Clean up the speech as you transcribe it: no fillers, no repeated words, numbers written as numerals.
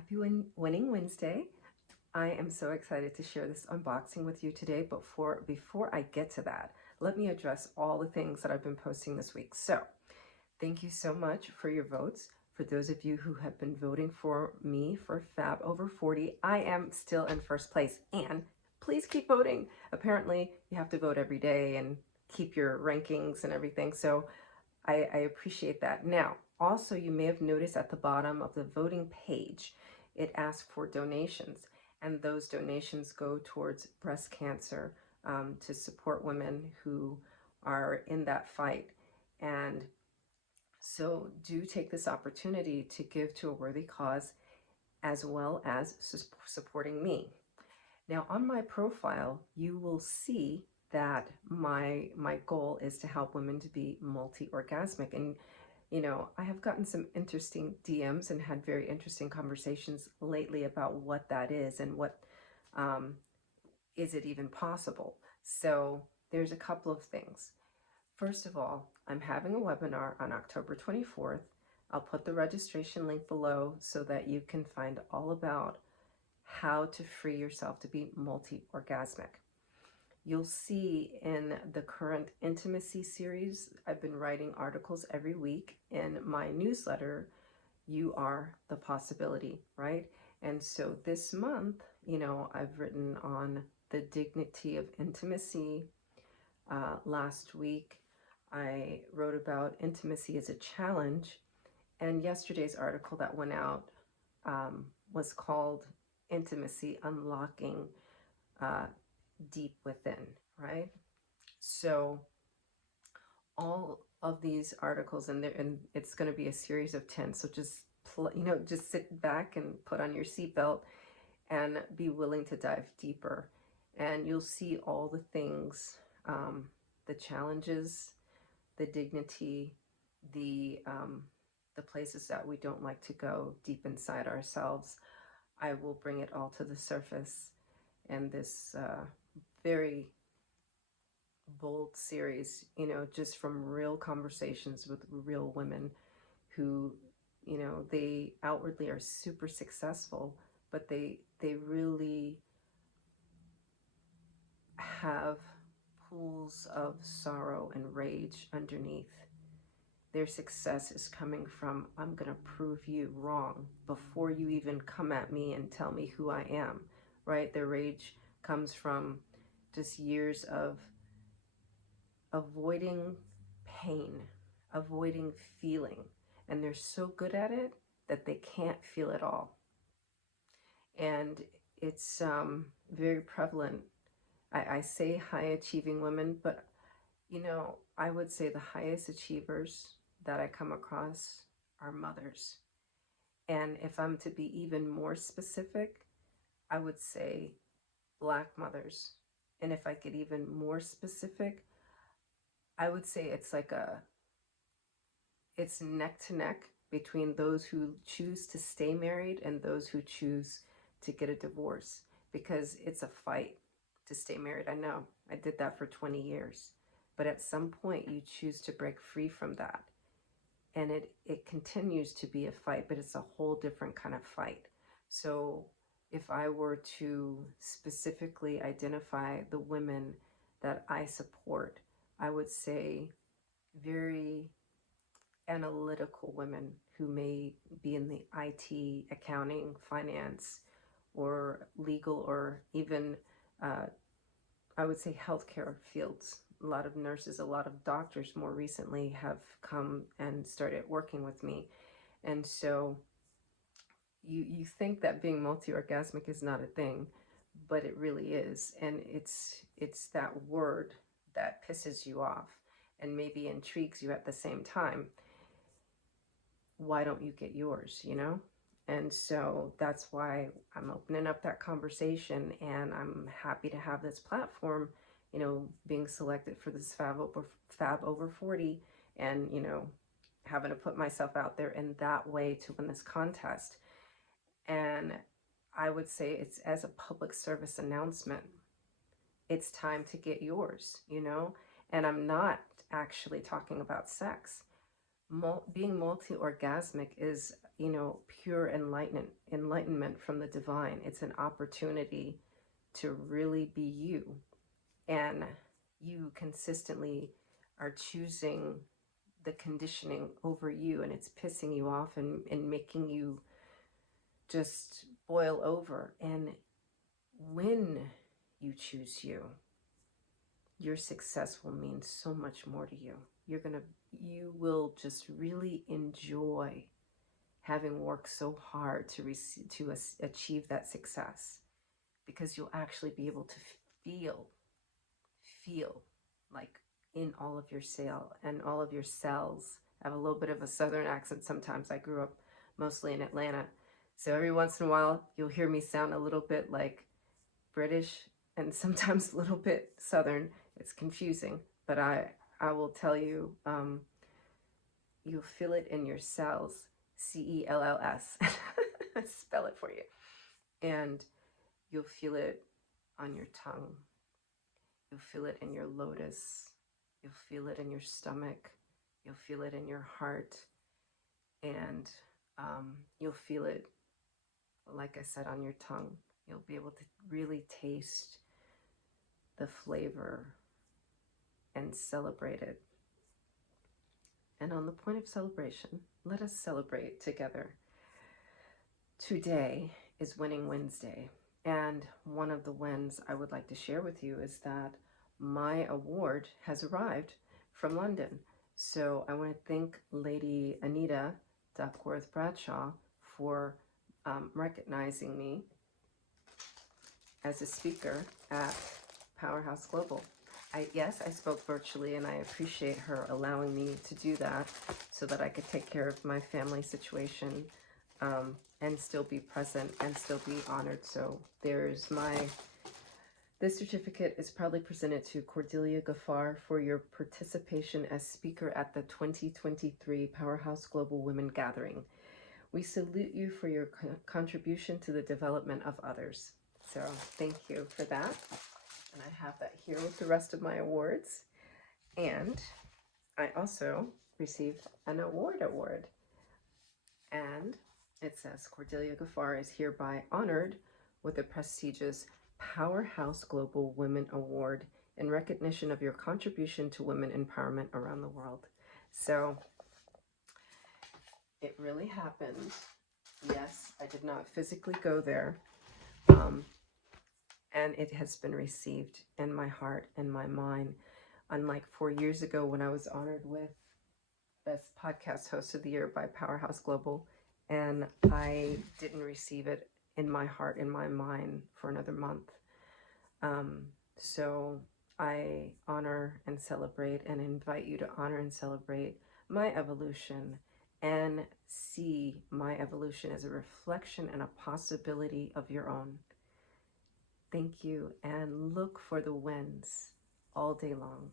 Happy Winning Wednesday. I am so excited to share this unboxing with you today, but before I get to that, let me address all the things that I've been posting this week. So, thank you so much for your votes. For those of you who have been voting for me for Fab Over 40, I am still in first place, and please keep voting. Apparently, you have to vote every day and keep your rankings and everything, so I appreciate that. Now, also, you may have noticed at the bottom of the voting page, it asks for donations, and those donations go towards breast cancer, to support women who are in that fight. And so do take this opportunity to give to a worthy cause, as well as supporting me. Now, on my profile, you will see that my goal is to help women to be multi-orgasmic. And I have gotten some interesting DMs and had very interesting conversations lately about what that is and what is it even possible. So there's a couple of things. First of all, I'm having a webinar on October 24th. I'll put the registration link below so that you can find all about how to free yourself to be multi-orgasmic. You'll see in the current intimacy series, I've been writing articles every week in my newsletter, You Are the Possibility, right? And so this month, I've written on the dignity of intimacy. Last week, I wrote about intimacy as a challenge. And yesterday's article that went out was called Intimacy Unlocking Deep Within, right? So all of these articles, and it's going to be a series of 10. So just just sit back and put on your seatbelt and be willing to dive deeper. And you'll see all the things, the challenges, the dignity, the places that we don't like to go deep inside ourselves. I will bring it all to the surface in this very bold series, just from real conversations with real women who, they outwardly are super successful, but they really have pools of sorrow and rage underneath. Their success is coming from, I'm going to prove you wrong before you even come at me and tell me who I am, right? Their rage comes from just years of avoiding pain, avoiding feeling. And they're so good at it that they can't feel it all. And it's very prevalent. I say high achieving women, but I would say the highest achievers that I come across are mothers. And if I'm to be even more specific, I would say Black mothers. And if I get even more specific, I would say it's neck to neck between those who choose to stay married and those who choose to get a divorce, because it's a fight to stay married. I know, I did that for 20 years. But at some point you choose to break free from that. And it continues to be a fight, but it's a whole different kind of fight. So if I were to specifically identify the women that I support, I would say very analytical women who may be in the IT, accounting, finance, or legal, or even I would say healthcare fields. A lot of nurses, a lot of doctors more recently have come and started working with me. And so you think that being multi-orgasmic is not a thing, but it really is. And it's that word that pisses you off and maybe intrigues you at the same time. Why don't you get yours, And so that's why I'm opening up that conversation, and I'm happy to have this platform, being selected for this Fab Over 40, and, having to put myself out there in that way to win this contest. And I would say it's as a public service announcement. It's time to get yours, And I'm not actually talking about sex. Being multi-orgasmic is, pure enlightenment from the divine. It's an opportunity to really be you. And you consistently are choosing the conditioning over you, and it's pissing you off and making you just boil over. And when you choose you, your success will mean so much more to you. You will just really enjoy having worked so hard to achieve that success, because you'll actually be able to feel like in all of your all of your cells. I have a little bit of a southern accent sometimes. I grew up mostly in Atlanta, so every once in a while you'll hear me sound a little bit like British and sometimes a little bit southern. It's confusing, but I will tell you, you'll feel it in your cells. CELLS. Spell it for you. And you'll feel it on your tongue. You'll feel it in your lotus. You'll feel it in your stomach. You'll feel it in your heart. And you'll feel it, like I said, on your tongue. You'll be able to really taste the flavor and celebrate it. And on the point of celebration, let us celebrate together. Today is Winning Wednesday, and one of the wins I would like to share with you is that my award has arrived from London. So I want to thank Lady Anita Duckworth Bradshaw for recognizing me as a speaker at Powerhouse Global. Yes, I spoke virtually, and I appreciate her allowing me to do that so that I could take care of my family situation and still be present and still be honored. So this certificate is proudly presented to Cordelia Gaffar for your participation as speaker at the 2023 Powerhouse Global Women Gathering. We salute you for your contribution to the development of others. So thank you for that. And I have that here with the rest of my awards. And I also received an award. And it says, Cordelia Gaffar is hereby honored with the prestigious Powerhouse Global Women Award in recognition of your contribution to women empowerment around the world. So it really happened. Yes, I did not physically go there. And it has been received in my heart and my mind. Unlike 4 years ago when I was honored with Best Podcast Host of the Year by Powerhouse Global, and I didn't receive it in my heart and my mind for another month. So I honor and celebrate and invite you to honor and celebrate my evolution and see my evolution as a reflection and a possibility of your own. Thank you, and look for the wins all day long.